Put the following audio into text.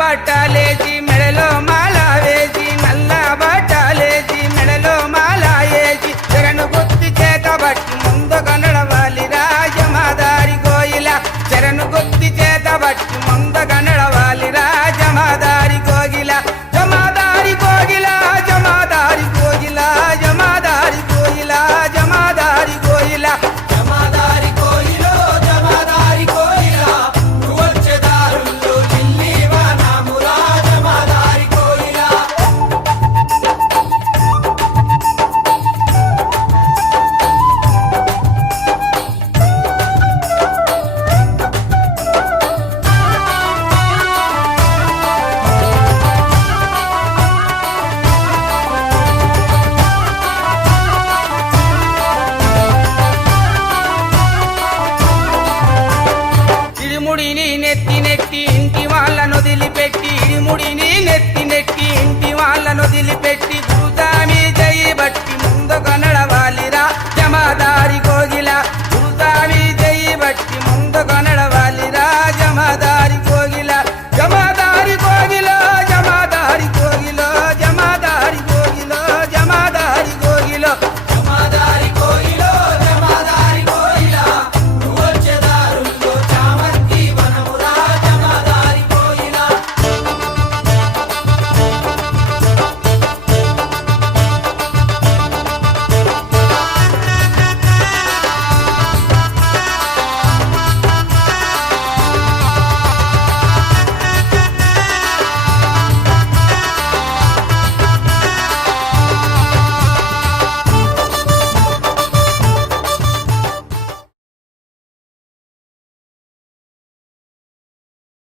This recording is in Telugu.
బట్టలేసి మెడలో మాల వేసి నల్ల బట్టలేసి మెడలో మాల వేసి చెరను గుత్తి చేత బట్టి ముందుగా నడవాలి రాజమాదారి కోయిల చెరను గుత్తి చేత బట్టి ముందుగా నడవాలి రాజమాదారి కోగిల జమాదారి కోగిల జమాదారి కోగిల జమాదారి కోయిల జమాదారి కోయిల జమాదారి కోయిలో జమాదారి కోయిల నువ్వొచ్చే దారుల్లో ఢిల్లీవా నామురా జమాదారి కోయిల ఇడిముడిని నెత్తి నెత్తి